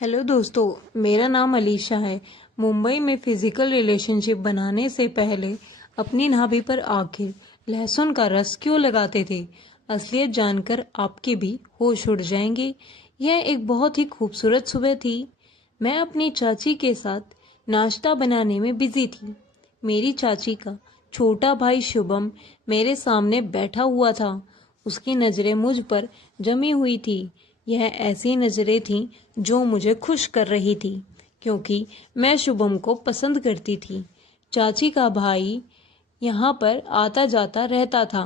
Hello दोस्तों, मेरा नाम अलीशा है। मुंबई में फिजिकल रिलेशनशिप बनाने से पहले अपनी नाभि पर आखिर लहसुन का रस क्यों लगाते थे, असलियत जानकर आपके भी होश उड़ जाएंगे। यह एक बहुत ही खूबसूरत सुबह थी। मैं अपनी चाची के साथ नाश्ता बनाने में बिजी थी। मेरी चाची का छोटा भाई शुभम मेरे सामने बैठा हुआ था। उसकी नज़रें मुझ पर जमी हुई थी। यह ऐसी नज़रें थीं जो मुझे खुश कर रही थी, क्योंकि मैं शुभम को पसंद करती थी। चाची का भाई यहाँ पर आता जाता रहता था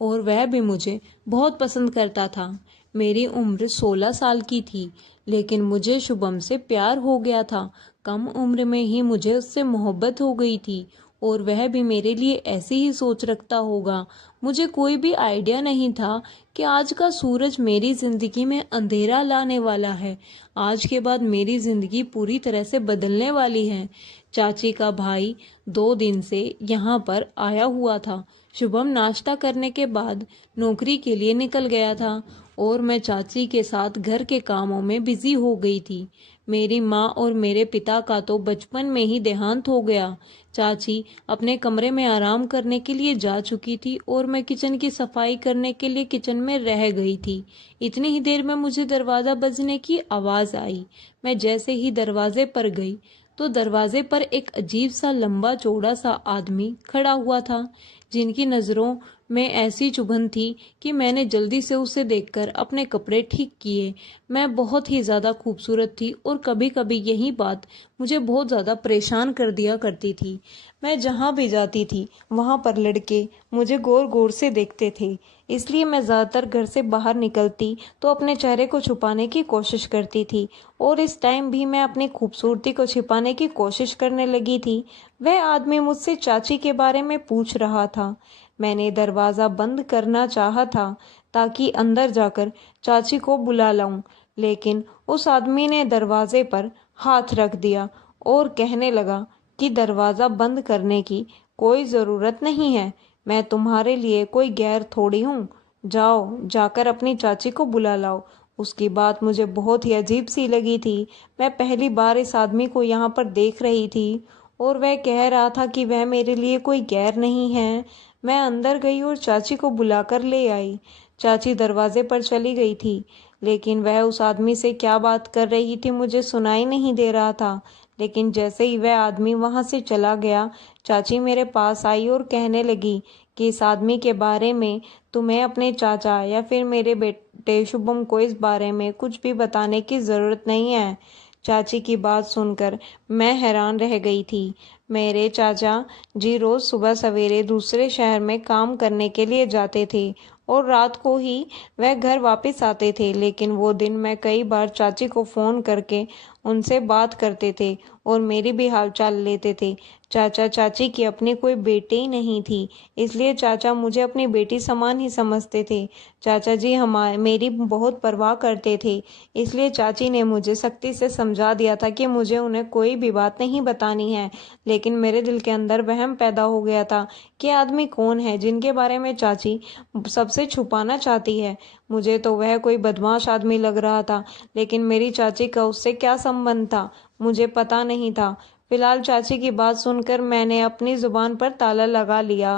और वह भी मुझे बहुत पसंद करता था। मेरी उम्र 16 साल की थी, लेकिन मुझे शुभम से प्यार हो गया था। कम उम्र में ही मुझे उससे मोहब्बत हो गई थी और वह भी मेरे लिए ऐसी ही सोच रखता होगा। मुझे कोई भी आइडिया नहीं था कि आज का सूरज मेरी ज़िंदगी में अंधेरा लाने वाला है। आज के बाद मेरी ज़िंदगी पूरी तरह से बदलने वाली है। चाची का भाई 2 दिन से यहाँ पर आया हुआ था। शुभम नाश्ता करने के बाद नौकरी के लिए निकल गया था और मैं चाची के साथ घर के कामों में बिजी हो गई थी। मेरी माँ और मेरे पिता का तो बचपन में ही देहांत हो गया। चाची अपने कमरे में आराम करने के लिए जा चुकी थी और मैं किचन की सफाई करने के लिए किचन में रह गई थी। इतनी ही देर में मुझे दरवाज़ा बजने की आवाज़ आई। मैं जैसे ही दरवाजे पर गई तो दरवाजे पर एक अजीब सा लंबा चौड़ा सा आदमी खड़ा हुआ था, जिनकी नज़रों में ऐसी चुभन थी कि मैंने जल्दी से उसे देखकर अपने कपड़े ठीक किए। मैं बहुत ही ज़्यादा खूबसूरत थी और कभी कभी यही बात मुझे बहुत ज़्यादा परेशान कर दिया करती थी। मैं जहाँ भी जाती थी वहाँ पर लड़के मुझे गौर गौर से देखते थे, इसलिए मैं ज़्यादातर घर से बाहर निकलती तो अपने चेहरे को छुपाने की कोशिश करती थी और इस टाइम भी मैं अपनी खूबसूरती को छिपाने की कोशिश करने लगी थी। वह आदमी मुझसे चाची के बारे में पूछ रहा था। मैंने दरवाज़ा बंद करना चाहा था ताकि अंदर जाकर चाची को बुला लाऊं, लेकिन उस आदमी ने दरवाजे पर हाथ रख दिया और कहने लगा कि दरवाज़ा बंद करने की कोई ज़रूरत नहीं है। मैं तुम्हारे लिए कोई गैर थोड़ी हूँ। जाओ, जाकर अपनी चाची को बुला लाओ। उसकी बात मुझे बहुत ही अजीब सी लगी थी। मैं पहली बार इस आदमी को यहाँ पर देख रही थी और वह कह रहा था कि वह मेरे लिए कोई गैर नहीं है। मैं अंदर गई और चाची को बुलाकर ले आई। चाची दरवाजे पर चली गई थी, लेकिन वह उस आदमी से क्या बात कर रही थी मुझे सुनाई नहीं दे रहा था। लेकिन जैसे ही वह आदमी वहां से चला गया, चाची मेरे पास आई और कहने लगी कि इस आदमी के बारे में तुम्हें अपने चाचा या फिर मेरे बेटे शुभम को इस बारे में कुछ भी बताने की ज़रूरत नहीं है। चाची की बात सुनकर मैं हैरान रह गई थी। मेरे चाचा जी रोज़ सुबह सवेरे दूसरे शहर में काम करने के लिए जाते थे और रात को ही वह घर वापस आते थे, लेकिन वो दिन मैं कई बार चाची को फ़ोन करके उनसे बात करते थे और मेरी भी हालचाल लेते थे। चाचा चाची की अपनी कोई बेटी ही नहीं थी, इसलिए चाचा मुझे अपनी बेटी समान ही समझते थे। चाचा जी मेरी बहुत परवाह करते थे, इसलिए चाची ने मुझे सख्ती से समझा दिया था कि मुझे उन्हें कोई भी बात नहीं बतानी है। लेकिन मेरे दिल के अंदर वहम पैदा हो गया था कि आदमी कौन है जिनके बारे में चाची सबसे छुपाना चाहती है। मुझे तो वह कोई बदमाश आदमी लग रहा था, लेकिन मेरी चाची का उससे क्या संबंध था मुझे पता नहीं था। फिलहाल चाची की बात सुनकर मैंने अपनी जुबान पर ताला लगा लिया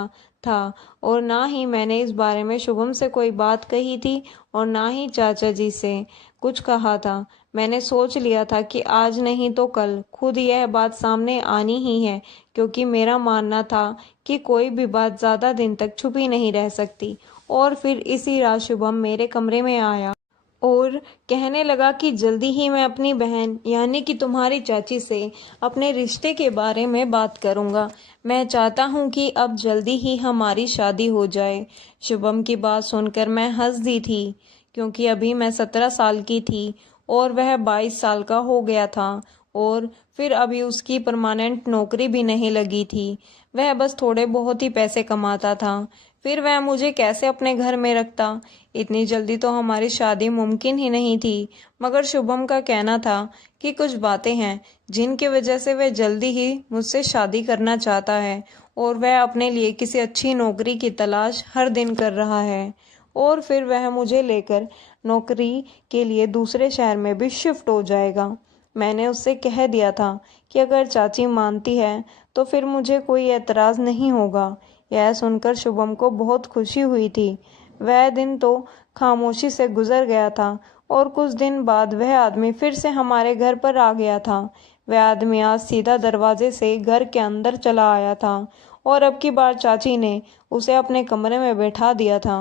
था और ना ही मैंने इस बारे में शुभम से कोई बात कही थी और ना ही चाचा जी से कुछ कहा था। मैंने सोच लिया था कि आज नहीं तो कल खुद यह बात सामने आनी ही है, क्योंकि मेरा मानना था कि कोई भी बात ज़्यादा दिन तक छुपी नहीं रह सकती। और फिर इसी रात शुभम मेरे कमरे में आया और कहने लगा कि जल्दी ही मैं अपनी बहन यानी कि तुम्हारी चाची से अपने रिश्ते के बारे में बात करूंगा। मैं चाहता हूं कि अब जल्दी ही हमारी शादी हो जाए। शुभम की बात सुनकर मैं हंस दी थी, क्योंकि अभी मैं 17 साल की थी और वह 22 साल का हो गया था और फिर अभी उसकी परमानेंट नौकरी भी नहीं लगी थी। वह बस थोड़े बहुत ही पैसे कमाता था। फिर वह मुझे कैसे अपने घर में रखता। इतनी जल्दी तो हमारी शादी मुमकिन ही नहीं थी। मगर शुभम का कहना था कि कुछ बातें हैं जिनकी वजह से वह जल्दी ही मुझसे शादी करना चाहता है और वह अपने लिए किसी अच्छी नौकरी की तलाश हर दिन कर रहा है और फिर वह मुझे लेकर नौकरी के लिए दूसरे शहर में भी शिफ्ट हो जाएगा। मैंने उससे कह दिया था कि अगर चाची मानती है तो फिर मुझे कोई एतराज़ नहीं होगा। यह सुनकर शुभम को बहुत खुशी हुई थी। वह दिन तो खामोशी से गुजर गया था और कुछ दिन बाद वह आदमी फिर से हमारे घर पर आ गया था। वह आदमी आज सीधा दरवाजे से घर के अंदर चला आया था और अब की बार चाची ने उसे अपने कमरे में बैठा दिया था।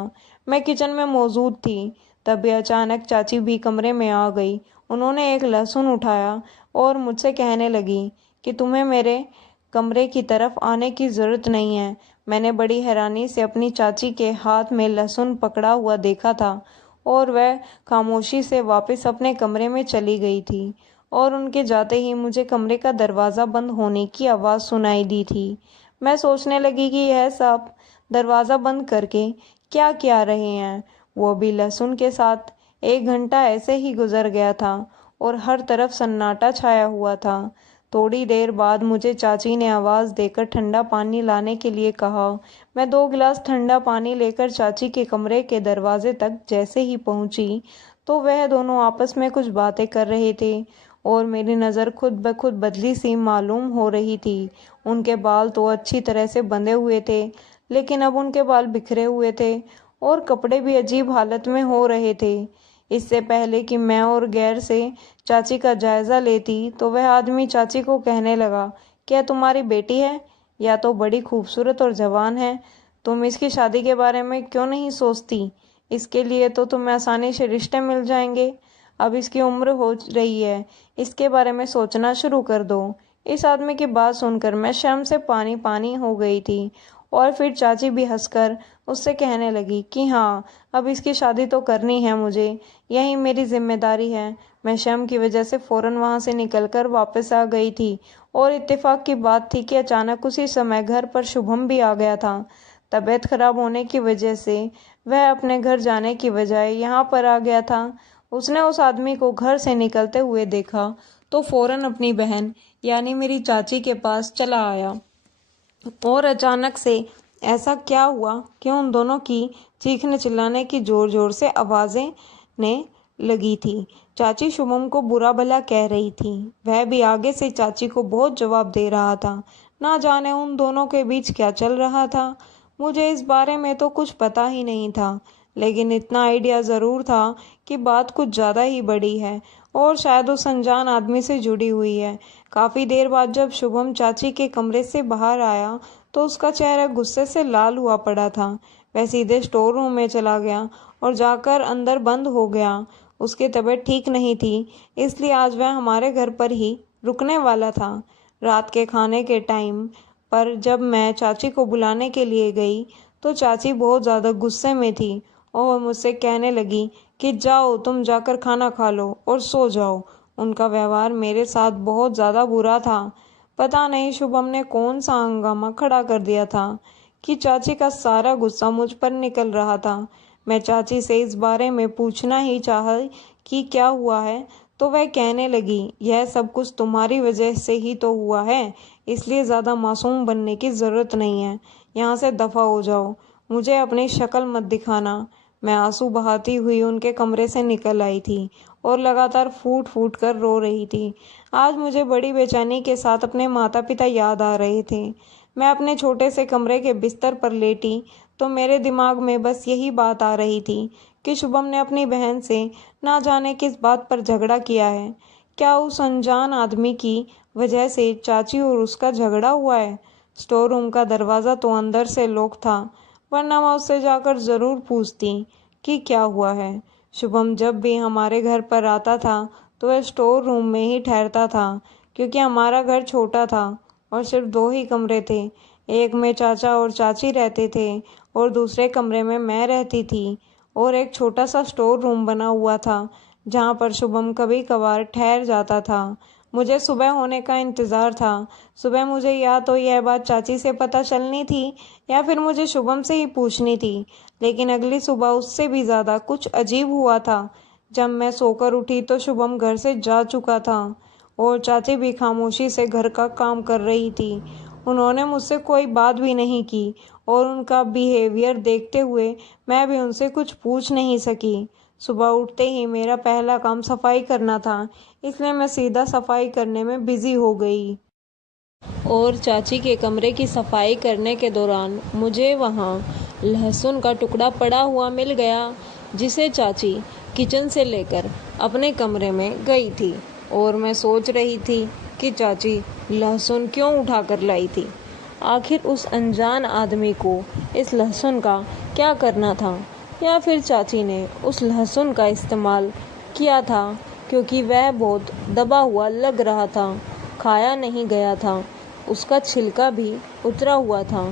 मैं किचन में मौजूद थी, तभी अचानक चाची भी कमरे में आ गई। उन्होंने एक लहसुन उठाया और मुझसे कहने लगी कि तुम्हें मेरे कमरे की तरफ आने की ज़रूरत नहीं है। मैंने बड़ी हैरानी से अपनी चाची के हाथ में लहसुन पकड़ा हुआ देखा था और वह खामोशी से वापस अपने कमरे में चली गई थी और उनके जाते ही मुझे कमरे का दरवाज़ा बंद होने की आवाज़ सुनाई दी थी। मैं सोचने लगी कि यह सब दरवाज़ा बंद करके क्या क्या रहे हैं, वो भी लहसुन के साथ। 1 घंटा ऐसे ही गुजर गया था और हर तरफ सन्नाटा छाया हुआ था। थोड़ी देर बाद मुझे चाची ने आवाज़ देकर ठंडा पानी लाने के लिए कहा। मैं 2 गिलास ठंडा पानी लेकर चाची के कमरे के दरवाजे तक जैसे ही पहुंची तो वह दोनों आपस में कुछ बातें कर रहे थे और मेरी नज़र खुद ब खुद बदली सी मालूम हो रही थी। उनके बाल तो अच्छी तरह से बंधे हुए थे, लेकिन अब उनके बाल बिखरे हुए थे और कपड़े भी अजीब हालत में हो रहे थे। इससे पहले कि मैं और गैर से चाची का जायज़ा लेती तो वह आदमी चाची को कहने लगा, क्या तुम्हारी बेटी है? या तो बड़ी खूबसूरत और जवान है। तुम इसकी शादी के बारे में क्यों नहीं सोचती? इसके लिए तो तुम्हें आसानी से रिश्ते मिल जाएंगे। अब इसकी उम्र हो रही है, इसके बारे में सोचना शुरू कर दो। इस आदमी की बात सुनकर मैं शर्म से पानी पानी हो गई थी और फिर चाची भी हंसकर उससे कहने लगी कि हाँ, अब इसकी शादी तो करनी है मुझे, यही मेरी जिम्मेदारी है। मैं शर्म की वजह से फ़ौरन वहाँ से निकलकर वापस आ गई थी और इत्तेफाक की बात थी कि अचानक उसी समय घर पर शुभम भी आ गया था। तबीयत खराब होने की वजह से वह अपने घर जाने की बजाय यहाँ पर आ गया था। उसने उस आदमी को घर से निकलते हुए देखा तो फ़ौरन अपनी बहन यानी मेरी चाची के पास चला आया और अचानक से ऐसा क्या हुआ कि उन दोनों की चीखने चिल्लाने की जोर जोर से आवाज़ें ने लगी थी। चाची शुभम को बुरा भला कह रही थी, वह भी आगे से चाची को बहुत जवाब दे रहा था। ना जाने उन दोनों के बीच क्या चल रहा था। मुझे इस बारे में तो कुछ पता ही नहीं था, लेकिन इतना आइडिया ज़रूर था कि बात कुछ ज़्यादा ही बड़ी है और शायद उस अनजान आदमी से जुड़ी हुई है। काफ़ी देर बाद जब शुभम चाची के कमरे से बाहर आया तो उसका चेहरा गुस्से से लाल हुआ पड़ा था। वह सीधे स्टोर रूम में चला गया और जाकर अंदर बंद हो गया। उसकी तबीयत ठीक नहीं थी, इसलिए आज वह हमारे घर पर ही रुकने वाला था। रात के खाने के टाइम पर जब मैं चाची को बुलाने के लिए गई तो चाची बहुत ज़्यादा गुस्से में थी और मुझसे कहने लगी कि जाओ, तुम जाकर खाना खा लो और सो जाओ। उनका व्यवहार मेरे साथ बहुत ज़्यादा बुरा था। पता नहीं शुभम ने कौन सा हंगामा खड़ा कर दिया था कि चाची का सारा गुस्सा मुझ पर निकल रहा था। मैं चाची से इस बारे में पूछना ही चाहा कि क्या हुआ है तो वह कहने लगी, यह सब कुछ तुम्हारी वजह से ही तो हुआ है, इसलिए ज़्यादा मासूम बनने की ज़रूरत नहीं है। यहाँ से दफ़ा हो जाओ, मुझे अपनी शक्ल मत दिखाना। मैं आंसू बहाती हुई उनके कमरे से निकल आई थी और लगातार फूट फूट कर रो रही थी। आज मुझे बड़ी बेचैनी के साथ अपने माता पिता याद आ रहे थे। मैं अपने छोटे से कमरे के बिस्तर पर लेटी तो मेरे दिमाग में बस यही बात आ रही थी कि शुभम ने अपनी बहन से ना जाने किस बात पर झगड़ा किया है। क्या उस अनजान आदमी की वजह से चाची और उसका झगड़ा हुआ है? स्टोर रूम का दरवाज़ा तो अंदर से लॉक था, वरना मैं उससे जाकर ज़रूर पूछती कि क्या हुआ है। शुभम जब भी हमारे घर पर आता था तो वह स्टोर रूम में ही ठहरता था, क्योंकि हमारा घर छोटा था और सिर्फ 2 ही कमरे थे। एक में चाचा और चाची रहते थे और दूसरे कमरे में मैं रहती थी और एक छोटा सा स्टोर रूम बना हुआ था जहाँ पर शुभम कभी कभार ठहर जाता था। मुझे सुबह होने का इंतज़ार था। सुबह मुझे या तो यह बात चाची से पता चलनी थी या फिर मुझे शुभम से ही पूछनी थी, लेकिन अगली सुबह उससे भी ज़्यादा कुछ अजीब हुआ था। जब मैं सोकर उठी तो शुभम घर से जा चुका था और चाची भी खामोशी से घर का काम कर रही थी। उन्होंने मुझसे कोई बात भी नहीं की और उनका बिहेवियर देखते हुए मैं भी उनसे कुछ पूछ नहीं सकी। सुबह उठते ही मेरा पहला काम सफाई करना था, इसलिए मैं सीधा सफाई करने में बिजी हो गई। और चाची के कमरे की सफाई करने के दौरान मुझे वहाँ लहसुन का टुकड़ा पड़ा हुआ मिल गया, जिसे चाची किचन से लेकर अपने कमरे में गई थी। और मैं सोच रही थी कि चाची लहसुन क्यों उठा कर लाई थी। आखिर उस अनजान आदमी को इस लहसुन का क्या करना था, या फिर चाची ने उस लहसुन का इस्तेमाल किया था क्योंकि वह बहुत दबा हुआ लग रहा था, खाया नहीं गया था, उसका छिलका भी उतरा हुआ था,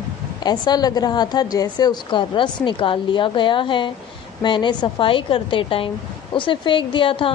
ऐसा लग रहा था जैसे उसका रस निकाल लिया गया है। मैंने सफाई करते टाइम उसे फेंक दिया था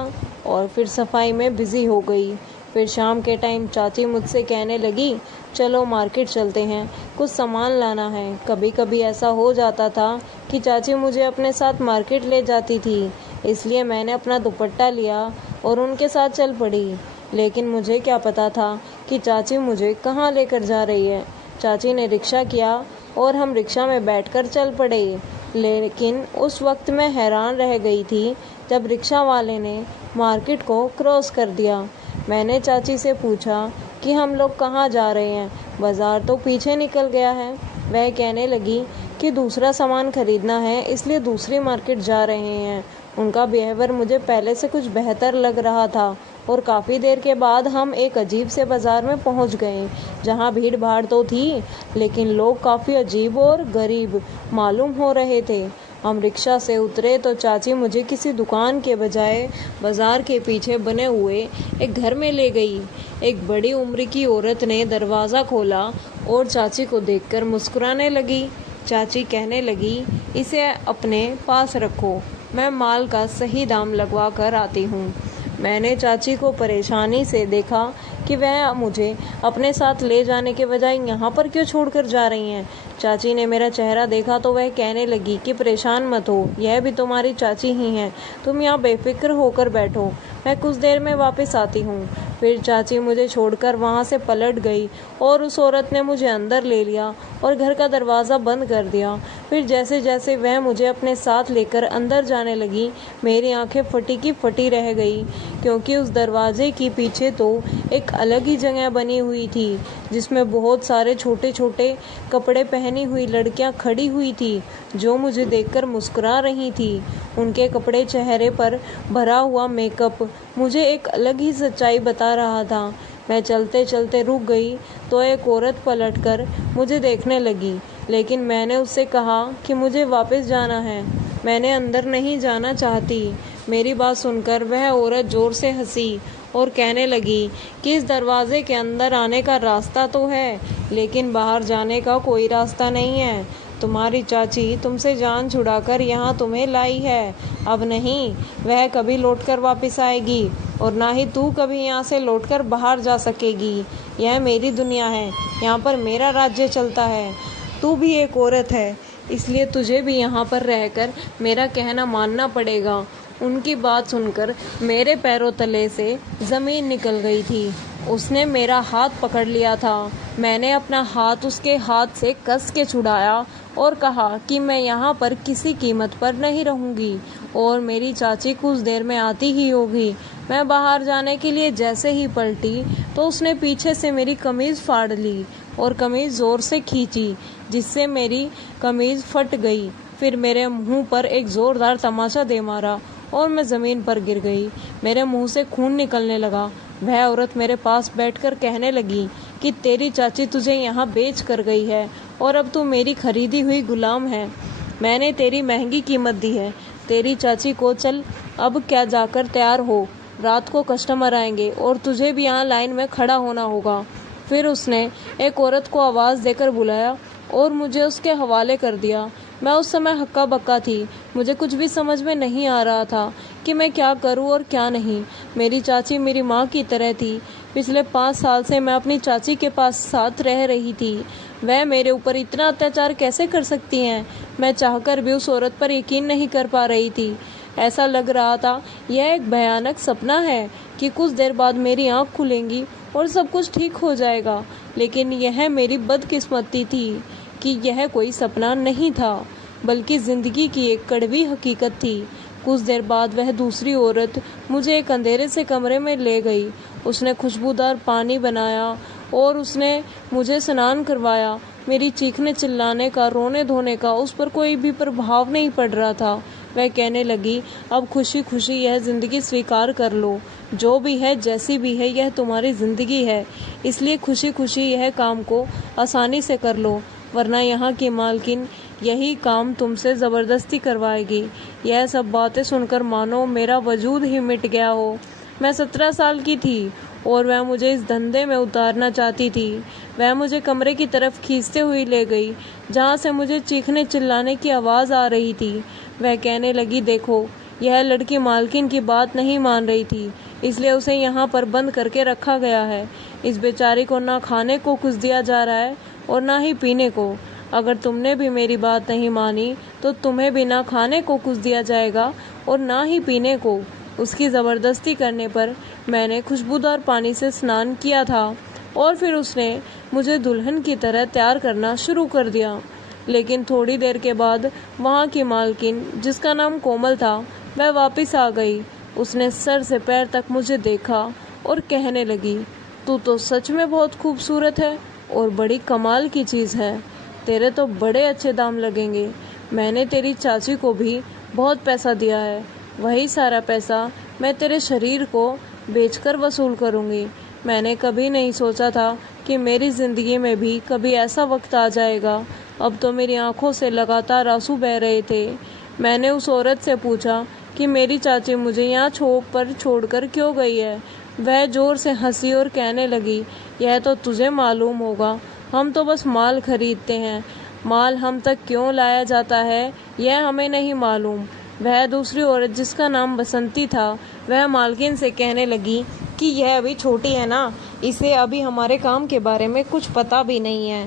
और फिर सफाई में बिजी हो गई। फिर शाम के टाइम चाची मुझसे कहने लगी, चलो मार्केट चलते हैं, कुछ सामान लाना है। कभी कभी ऐसा हो जाता था कि चाची मुझे अपने साथ मार्केट ले जाती थी, इसलिए मैंने अपना दुपट्टा लिया और उनके साथ चल पड़ी। लेकिन मुझे क्या पता था कि चाची मुझे कहाँ लेकर जा रही है। चाची ने रिक्शा किया और हम रिक्शा में बैठकर चल पड़े। लेकिन उस वक्त मैं हैरान रह गई थी जब रिक्शा वाले ने मार्केट को क्रॉस कर दिया। मैंने चाची से पूछा कि हम लोग कहाँ जा रहे हैं, बाज़ार तो पीछे निकल गया है। वह कहने लगी कि दूसरा सामान खरीदना है, इसलिए दूसरी मार्केट जा रहे हैं। उनका बिहेवियर मुझे पहले से कुछ बेहतर लग रहा था और काफ़ी देर के बाद हम एक अजीब से बाज़ार में पहुंच गए, जहां भीड़ भाड़ तो थी, लेकिन लोग काफ़ी अजीब और गरीब मालूम हो रहे थे। हम रिक्शा से उतरे तो चाची मुझे किसी दुकान के बजाय बाज़ार के पीछे बने हुए एक घर में ले गई। एक बड़ी उम्र की औरत ने दरवाज़ा खोला और चाची को देखकर मुस्कुराने लगी। चाची कहने लगी, इसे अपने पास रखो, मैं माल का सही दाम लगवा कर आती हूँ। मैंने चाची को परेशानी से देखा कि वह मुझे अपने साथ ले जाने के बजाय यहाँ पर क्यों छोड़कर जा रही हैं। चाची ने मेरा चेहरा देखा तो वह कहने लगी कि परेशान मत हो, यह भी तुम्हारी चाची ही हैं, तुम यहाँ बेफिक्र होकर बैठो, मैं कुछ देर में वापस आती हूँ। फिर चाची मुझे छोड़कर वहाँ से पलट गई और उस औरत ने मुझे अंदर ले लिया और घर का दरवाज़ा बंद कर दिया। फिर जैसे जैसे वह मुझे अपने साथ लेकर अंदर जाने लगी, मेरी आंखें फटी की फटी रह गई, क्योंकि उस दरवाजे के पीछे तो एक अलग ही जगह बनी हुई थी, जिसमें बहुत सारे छोटे छोटे कपड़े पहनी हुई लड़कियां खड़ी हुई थी, जो मुझे देखकर मुस्कुरा रही थी। उनके कपड़े, चेहरे पर भरा हुआ मेकअप मुझे एक अलग ही सच्चाई बता रहा था। मैं चलते चलते रुक गई तो एक औरत पलटकर मुझे देखने लगी, लेकिन मैंने उससे कहा कि मुझे वापस जाना है, मैंने अंदर नहीं जाना चाहती। मेरी बात सुनकर वह औरत जोर से हंसी और कहने लगी कि इस दरवाजे के अंदर आने का रास्ता तो है, लेकिन बाहर जाने का कोई रास्ता नहीं है। तुम्हारी चाची तुमसे जान छुड़ाकर यहाँ तुम्हें लाई है, अब नहीं वह कभी लौटकर वापस आएगी और ना ही तू कभी यहाँ से लौटकर बाहर जा सकेगी। यह मेरी दुनिया है, यहाँ पर मेरा राज्य चलता है। तू भी एक औरत है, इसलिए तुझे भी यहाँ पर रहकर मेरा कहना मानना पड़ेगा। उनकी बात सुनकर मेरे पैरों तले से ज़मीन निकल गई थी। उसने मेरा हाथ पकड़ लिया था। मैंने अपना हाथ उसके हाथ से कस के छुड़ाया और कहा कि मैं यहाँ पर किसी कीमत पर नहीं रहूँगी और मेरी चाची कुछ देर में आती ही होगी। मैं बाहर जाने के लिए जैसे ही पलटी तो उसने पीछे से मेरी कमीज़ फाड़ ली और कमीज़ ज़ोर से खींची, जिससे मेरी कमीज़ फट गई। फिर मेरे मुंह पर एक ज़ोरदार तमाचा दे मारा और मैं ज़मीन पर गिर गई। मेरे मुंह से खून निकलने लगा। वह औरत मेरे पास बैठकर कहने लगी कि तेरी चाची तुझे यहाँ बेच कर गई है और अब तू मेरी खरीदी हुई गुलाम है। मैंने तेरी महंगी कीमत दी है। तेरी चाची को चल अब क्या जाकर तैयार हो, रात को कस्टमर आएंगे और तुझे भी यहाँ लाइन में खड़ा होना होगा। फिर उसने एक औरत को आवाज़ देकर बुलाया और मुझे उसके हवाले कर दिया। मैं उस समय हक्का बक्का थी। मुझे कुछ भी समझ में नहीं आ रहा था कि मैं क्या करूं और क्या नहीं। मेरी चाची मेरी माँ की तरह थी। पिछले 5 साल से मैं अपनी चाची के पास साथ रह रही थी। वह मेरे ऊपर इतना अत्याचार कैसे कर सकती हैं? मैं चाहकर भी उस औरत पर यकीन नहीं कर पा रही थी। ऐसा लग रहा था यह एक भयानक सपना है कि कुछ देर बाद मेरी आँख खुलेंगी और सब कुछ ठीक हो जाएगा। लेकिन यह मेरी बदकिस्मती थी कि यह कोई सपना नहीं था, बल्कि ज़िंदगी की एक कड़वी हकीकत थी। कुछ देर बाद वह दूसरी औरत मुझे एक अंधेरे से कमरे में ले गई। उसने खुशबूदार पानी बनाया और उसने मुझे स्नान करवाया। मेरी चीखने चिल्लाने का, रोने धोने का उस पर कोई भी प्रभाव नहीं पड़ रहा था। वह कहने लगी, अब खुशी खुशी यह ज़िंदगी स्वीकार कर लो। जो भी है, जैसी भी है, यह तुम्हारी ज़िंदगी है, इसलिए खुशी खुशी यह काम को आसानी से कर लो, वरना यहाँ की मालकिन यही काम तुमसे ज़बरदस्ती करवाएगी। यह सब बातें सुनकर मानो मेरा वजूद ही मिट गया हो। मैं 17 साल की थी और वह मुझे इस धंधे में उतारना चाहती थी। वह मुझे कमरे की तरफ खींचते हुए ले गई, जहाँ से मुझे चीखने चिल्लाने की आवाज़ आ रही थी। वह कहने लगी, देखो, यह लड़की मालकिन की बात नहीं मान रही थी, इसलिए उसे यहाँ पर बंद करके रखा गया है। इस बेचारी को ना खाने को कुछ दिया जा रहा है और ना ही पीने को। अगर तुमने भी मेरी बात नहीं मानी तो तुम्हें भी ना खाने को कुछ दिया जाएगा और ना ही पीने को। उसकी ज़बरदस्ती करने पर मैंने खुशबूदार पानी से स्नान किया था और फिर उसने मुझे दुल्हन की तरह तैयार करना शुरू कर दिया। लेकिन थोड़ी देर के बाद वहाँ की मालकिन, जिसका नाम कोमल था, वह वापस आ गई। उसने सर से पैर तक मुझे देखा और कहने लगी, तू तो सच में बहुत खूबसूरत है और बड़ी कमाल की चीज़ है। तेरे तो बड़े अच्छे दाम लगेंगे। मैंने तेरी चाची को भी बहुत पैसा दिया है। वही सारा पैसा मैं तेरे शरीर को बेचकर वसूल करूँगी। मैंने कभी नहीं सोचा था कि मेरी ज़िंदगी में भी कभी ऐसा वक्त आ जाएगा। अब तो मेरी आंखों से लगातार आंसू बह रहे थे। मैंने उस औरत से पूछा कि मेरी चाची मुझे यहाँ पर छोड़कर क्यों गई है। वह ज़ोर से हंसी और कहने लगी, यह तो तुझे मालूम होगा, हम तो बस माल खरीदते हैं। माल हम तक क्यों लाया जाता है यह हमें नहीं मालूम। वह दूसरी औरत, जिसका नाम बसंती था, वह मालकिन से कहने लगी कि यह अभी छोटी है ना, इसे अभी हमारे काम के बारे में कुछ पता भी नहीं है।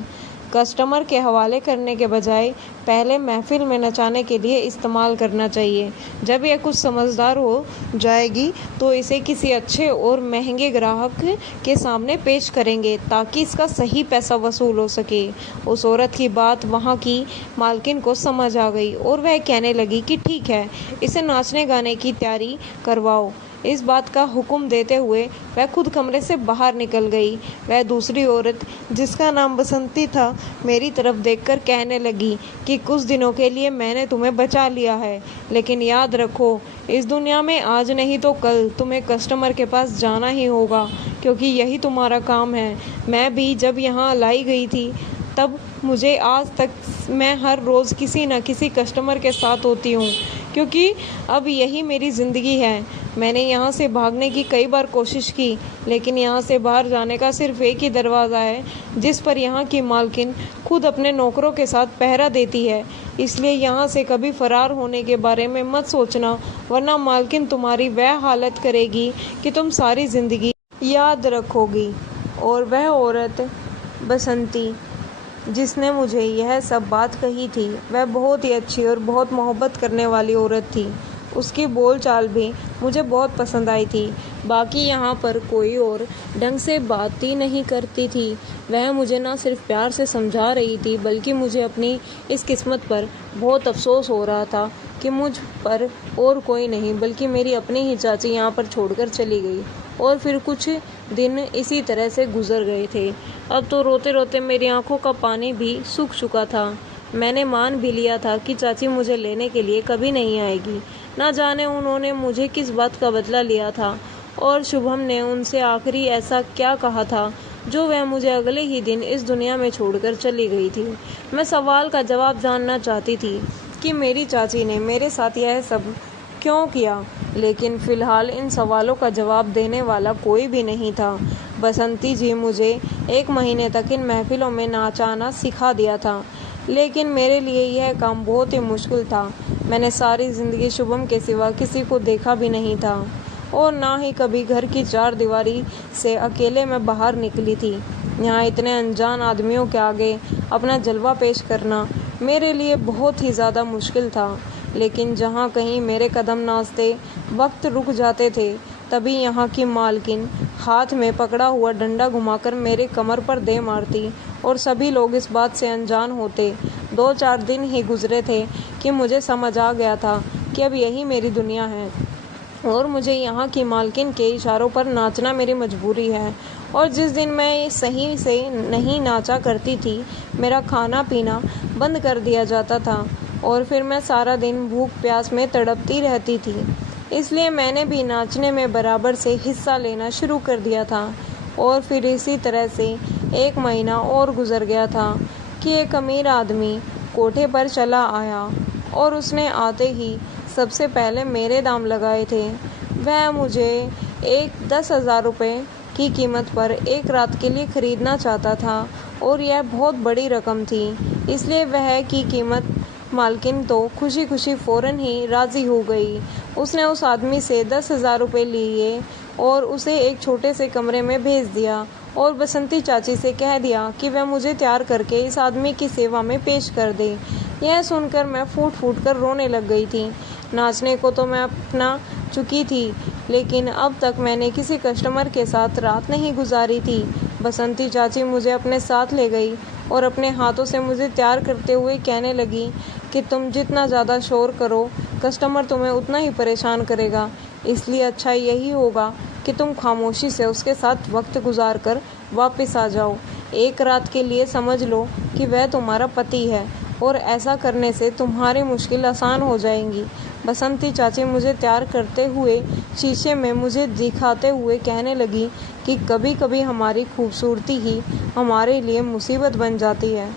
कस्टमर के हवाले करने के बजाय पहले महफिल में नचाने के लिए इस्तेमाल करना चाहिए। जब यह कुछ समझदार हो जाएगी तो इसे किसी अच्छे और महंगे ग्राहक के सामने पेश करेंगे ताकि इसका सही पैसा वसूल हो सके। उस औरत की बात वहाँ की मालकिन को समझ आ गई और वह कहने लगी कि ठीक है, इसे नाचने गाने की तैयारी करवाओ। इस बात का हुक्म देते हुए वह खुद कमरे से बाहर निकल गई। वह दूसरी औरत, जिसका नाम बसंती था, मेरी तरफ देखकर कहने लगी कि कुछ दिनों के लिए मैंने तुम्हें बचा लिया है, लेकिन याद रखो, इस दुनिया में आज नहीं तो कल तुम्हें कस्टमर के पास जाना ही होगा, क्योंकि यही तुम्हारा काम है। मैं भी जब यहाँ लाई गई थी तब मुझे आज तक मैं हर रोज़ किसी न किसी कस्टमर के साथ होती हूँ, क्योंकि अब यही मेरी ज़िंदगी है। मैंने यहाँ से भागने की कई बार कोशिश की, लेकिन यहाँ से बाहर जाने का सिर्फ एक ही दरवाज़ा है, जिस पर यहाँ की मालकिन खुद अपने नौकरों के साथ पहरा देती है। इसलिए यहाँ से कभी फ़रार होने के बारे में मत सोचना, वरना मालकिन तुम्हारी वह हालत करेगी कि तुम सारी ज़िंदगी याद रखोगी। और वह औरत बसंती, जिसने मुझे यह सब बात कही थी, वह बहुत ही अच्छी और बहुत मोहब्बत करने वाली औरत थी। उसकी बोलचाल भी मुझे बहुत पसंद आई थी। बाकी यहाँ पर कोई और ढंग से बात ही नहीं करती थी। वह मुझे ना सिर्फ प्यार से समझा रही थी, बल्कि मुझे अपनी इस किस्मत पर बहुत अफसोस हो रहा था कि मुझ पर और कोई नहीं बल्कि मेरी अपनी ही चाची यहाँ पर छोड़कर चली गई। और फिर कुछ दिन इसी तरह से गुजर गए थे। अब तो रोते रोते मेरी आंखों का पानी भी सूख चुका था। मैंने मान भी लिया था कि चाची मुझे लेने के लिए कभी नहीं आएगी। ना जाने उन्होंने मुझे किस बात का बदला लिया था और शुभम ने उनसे आखिरी ऐसा क्या कहा था जो वह मुझे अगले ही दिन इस दुनिया में छोड़कर चली गई थी। मैं सवाल का जवाब जानना चाहती थी कि मेरी चाची ने मेरे साथ यह सब क्यों किया, लेकिन फ़िलहाल इन सवालों का जवाब देने वाला कोई भी नहीं था। बसंती जी मुझे 1 महीने तक इन महफिलों में नाचाना सिखा दिया था, लेकिन मेरे लिए यह काम बहुत ही मुश्किल था। मैंने सारी ज़िंदगी शुभम के सिवा किसी को देखा भी नहीं था और ना ही कभी घर की 4 दीवारी से अकेले में बाहर निकली थी। यहाँ इतने अनजान आदमियों के आगे अपना जलवा पेश करना मेरे लिए बहुत ही ज़्यादा मुश्किल था। लेकिन जहाँ कहीं मेरे कदम नाचते वक्त रुक जाते थे, तभी यहाँ की मालकिन हाथ में पकड़ा हुआ डंडा घुमाकर मेरे कमर पर दे मारती और सभी लोग इस बात से अनजान होते। 2-4 दिन ही गुजरे थे कि मुझे समझ आ गया था कि अब यही मेरी दुनिया है और मुझे यहाँ की मालकिन के इशारों पर नाचना मेरी मजबूरी है। और जिस दिन मैं सही से नहीं नाचा करती थी, मेरा खाना पीना बंद कर दिया जाता था और फिर मैं सारा दिन भूख प्यास में तड़पती रहती थी। इसलिए मैंने भी नाचने में बराबर से हिस्सा लेना शुरू कर दिया था। और फिर इसी तरह से 1 महीना और गुजर गया था कि एक अमीर आदमी कोठे पर चला आया और उसने आते ही सबसे पहले मेरे दाम लगाए थे। वह मुझे 10,000 रुपये की कीमत पर एक रात के लिए खरीदना चाहता था और यह बहुत बड़ी रकम थी, इसलिए वह की कीमत मालकिन तो खुशी खुशी फ़ौरन ही राज़ी हो गई। उसने उस आदमी से 10,000 रुपये लिए और उसे एक छोटे से कमरे में भेज दिया और बसंती चाची से कह दिया कि वह मुझे तैयार करके इस आदमी की सेवा में पेश कर दे। यह सुनकर मैं फूट फूट कर रोने लग गई थी। नाचने को तो मैं अपना चुकी थी, लेकिन अब तक मैंने किसी कस्टमर के साथ रात नहीं गुजारी थी। बसंती चाची मुझे अपने साथ ले गई और अपने हाथों से मुझे तैयार करते हुए कहने लगी कि तुम जितना ज़्यादा शोर करो, कस्टमर तुम्हें उतना ही परेशान करेगा, इसलिए अच्छा यही होगा कि तुम खामोशी से उसके साथ वक्त गुजार कर वापस आ जाओ। एक रात के लिए समझ लो कि वह तुम्हारा पति है और ऐसा करने से तुम्हारी मुश्किल आसान हो जाएंगी। बसंती चाची मुझे तैयार करते हुए शीशे में मुझे दिखाते हुए कहने लगी कि कभी कभी हमारी खूबसूरती ही हमारे लिए मुसीबत बन जाती है।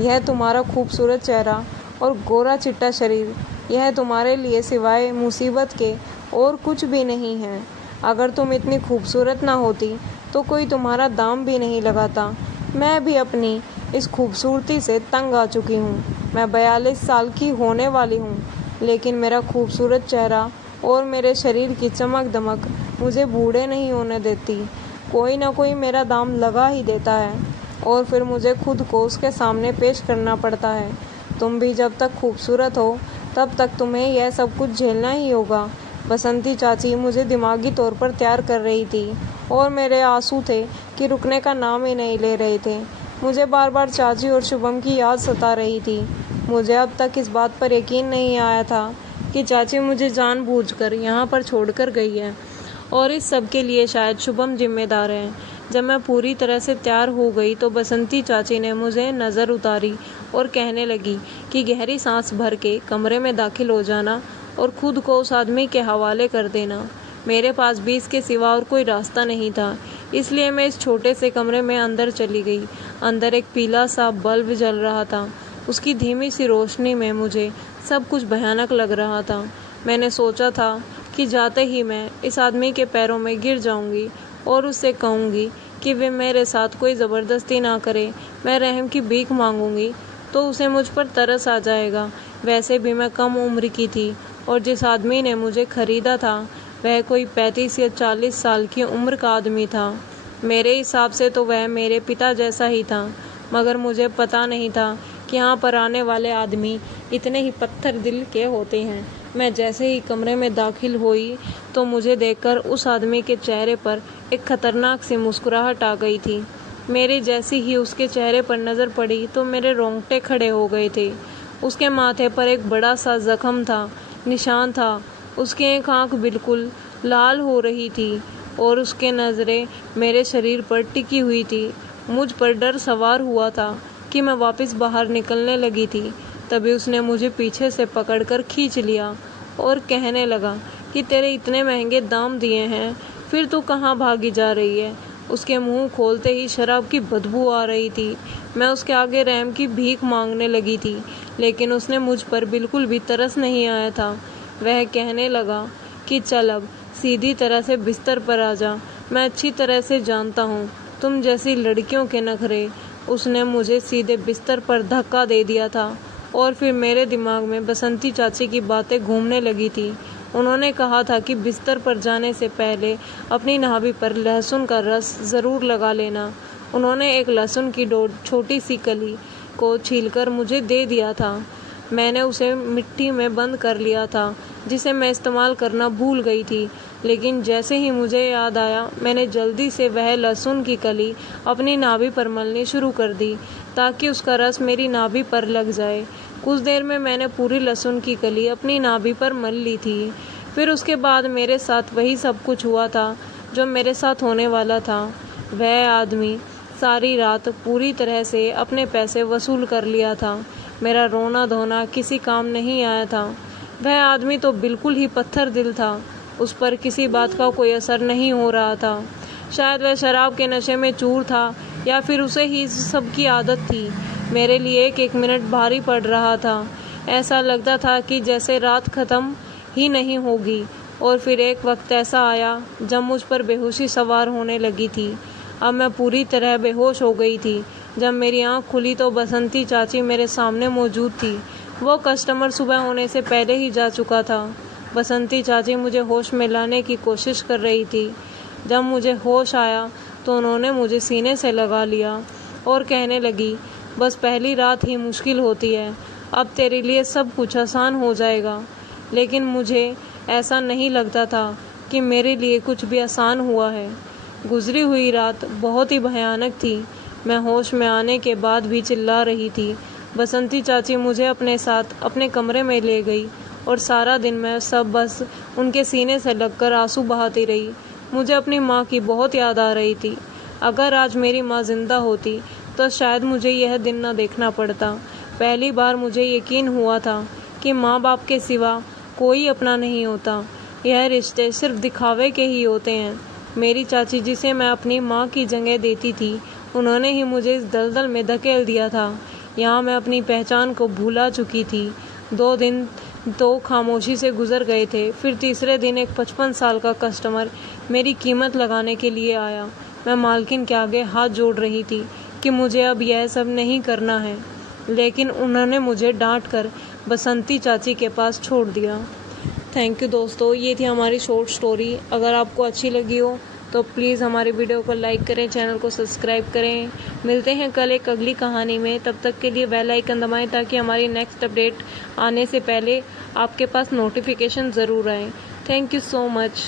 यह तुम्हारा खूबसूरत चेहरा और गोरा चिट्टा शरीर, यह तुम्हारे लिए सिवाय मुसीबत के और कुछ भी नहीं है। अगर तुम इतनी खूबसूरत ना होती तो कोई तुम्हारा दाम भी नहीं लगाता। मैं भी अपनी इस खूबसूरती से तंग आ चुकी हूँ। मैं 42 साल की होने वाली हूँ, लेकिन मेरा खूबसूरत चेहरा और मेरे शरीर की चमक दमक मुझे बूढ़े नहीं होने देती। कोई ना कोई मेरा दाम लगा ही देता है और फिर मुझे खुद को उसके सामने पेश करना पड़ता है। तुम भी जब तक खूबसूरत हो तब तक तुम्हें यह सब कुछ झेलना ही होगा। बसंती चाची मुझे दिमागी तौर पर तैयार कर रही थी और मेरे आंसू थे कि रुकने का नाम ही नहीं ले रहे थे। मुझे बार बार चाची और शुभम की याद सता रही थी। मुझे अब तक इस बात पर यकीन नहीं आया था कि चाची मुझे जानबूझकर यहाँ पर छोड़कर गई है और इस सब के लिए शायद शुभम जिम्मेदार है। जब मैं पूरी तरह से तैयार हो गई तो बसंती चाची ने मुझे नज़र उतारी और कहने लगी कि गहरी सांस भर के कमरे में दाखिल हो जाना और खुद को उस आदमी के हवाले कर देना। मेरे पास भी इसके सिवा और कोई रास्ता नहीं था, इसलिए मैं इस छोटे से कमरे में अंदर चली गई। अंदर एक पीला सा बल्ब जल रहा था। उसकी धीमी सी रोशनी में मुझे सब कुछ भयानक लग रहा था। मैंने सोचा था कि जाते ही मैं इस आदमी के पैरों में गिर जाऊंगी और उससे कहूंगी कि वे मेरे साथ कोई ज़बरदस्ती ना करे। मैं रहम की भीख मांगूंगी तो उसे मुझ पर तरस आ जाएगा। वैसे भी मैं कम उम्र की थी और जिस आदमी ने मुझे खरीदा था वह कोई 35 या 40 साल की उम्र का आदमी था। मेरे हिसाब से तो वह मेरे पिता जैसा ही था, मगर मुझे पता नहीं था कि यहाँ पर आने वाले आदमी इतने ही पत्थर दिल के होते हैं। मैं जैसे ही कमरे में दाखिल हुई तो मुझे देखकर उस आदमी के चेहरे पर एक खतरनाक सी मुस्कुराहट आ गई थी। मेरी जैसी ही उसके चेहरे पर नज़र पड़ी तो मेरे रोंगटे खड़े हो गए थे। उसके माथे पर एक बड़ा सा जख्म था, निशान था। उसकी एक आँख बिल्कुल लाल हो रही थी और उसके नज़रें मेरे शरीर पर टिकी हुई थी। मुझ पर डर सवार हुआ था कि मैं वापस बाहर निकलने लगी थी। तभी उसने मुझे पीछे से पकड़कर खींच लिया और कहने लगा कि तेरे इतने महंगे दाम दिए हैं, फिर तू कहाँ भागी जा रही है। उसके मुंह खोलते ही शराब की बदबू आ रही थी। मैं उसके आगे रहम की भीख मांगने लगी थी, लेकिन उसने मुझ पर बिल्कुल भी तरस नहीं आया था। वह कहने लगा कि चल अब सीधी तरह से बिस्तर पर आ जा, मैं अच्छी तरह से जानता हूँ तुम जैसी लड़कियों के नखरे। उसने मुझे सीधे बिस्तर पर धक्का दे दिया था और फिर मेरे दिमाग में बसंती चाची की बातें घूमने लगी थी। उन्होंने कहा था कि बिस्तर पर जाने से पहले अपनी नाभि पर लहसुन का रस ज़रूर लगा लेना। उन्होंने एक लहसुन की छोटी सी कली को छीलकर मुझे दे दिया था। मैंने उसे मिट्टी में बंद कर लिया था, जिसे मैं इस्तेमाल करना भूल गई थी। लेकिन जैसे ही मुझे याद आया, मैंने जल्दी से वह लहसुन की कली अपनी नाभि पर मलनी शुरू कर दी ताकि उसका रस मेरी नाभि पर लग जाए। कुछ देर में मैंने पूरी लहसुन की कली अपनी नाभि पर मल ली थी। फिर उसके बाद मेरे साथ वही सब कुछ हुआ था जो मेरे साथ होने वाला था। वह आदमी सारी रात पूरी तरह से अपने पैसे वसूल कर लिया था। मेरा रोना धोना किसी काम नहीं आया था। वह आदमी तो बिल्कुल ही पत्थर दिल था। उस पर किसी बात का कोई असर नहीं हो रहा था। शायद वह शराब के नशे में चूर था या फिर उसे ही सब की आदत थी। मेरे लिए एक एक मिनट भारी पड़ रहा था। ऐसा लगता था कि जैसे रात ख़त्म ही नहीं होगी। और फिर एक वक्त ऐसा आया जब मुझ पर बेहोशी सवार होने लगी थी। अब मैं पूरी तरह बेहोश हो गई थी। जब मेरी आँख खुली तो बसंती चाची मेरे सामने मौजूद थी। वो कस्टमर सुबह होने से पहले ही जा चुका था। बसंती चाची मुझे होश में लाने की कोशिश कर रही थी। जब मुझे होश आया तो उन्होंने मुझे सीने से लगा लिया और कहने लगी, बस पहली रात ही मुश्किल होती है, अब तेरे लिए सब कुछ आसान हो जाएगा। लेकिन मुझे ऐसा नहीं लगता था कि मेरे लिए कुछ भी आसान हुआ है। गुजरी हुई रात बहुत ही भयानक थी। मैं होश में आने के बाद भी चिल्ला रही थी। बसंती चाची मुझे अपने साथ अपने कमरे में ले गई और सारा दिन मैं बस उनके सीने से लगकर आंसू बहाती रही। मुझे अपनी माँ की बहुत याद आ रही थी। अगर आज मेरी माँ जिंदा होती तो शायद मुझे यह दिन न देखना पड़ता। पहली बार मुझे यकीन हुआ था कि माँ बाप के सिवा कोई अपना नहीं होता। यह रिश्ते सिर्फ दिखावे के ही होते हैं। मेरी चाची जिसे मैं अपनी माँ की जगह देती थी, उन्होंने ही मुझे इस दलदल में धकेल दिया था। यहाँ मैं अपनी पहचान को भुला चुकी थी। 2 दिन तो खामोशी से गुजर गए थे। फिर तीसरे दिन एक 55 साल का कस्टमर मेरी कीमत लगाने के लिए आया। मैं मालकिन के आगे हाथ जोड़ रही थी कि मुझे अब यह सब नहीं करना है, लेकिन उन्होंने मुझे डांट कर बसंती चाची के पास छोड़ दिया। थैंक यू दोस्तों, ये थी हमारी शॉर्ट स्टोरी। अगर आपको अच्छी लगी हो तो प्लीज़ हमारी वीडियो को लाइक करें, चैनल को सब्सक्राइब करें। मिलते हैं कल एक अगली कहानी में। तब तक के लिए बेल आइकन दबाएं ताकि हमारी नेक्स्ट अपडेट आने से पहले आपके पास नोटिफिकेशन ज़रूर आए। Thank you so much.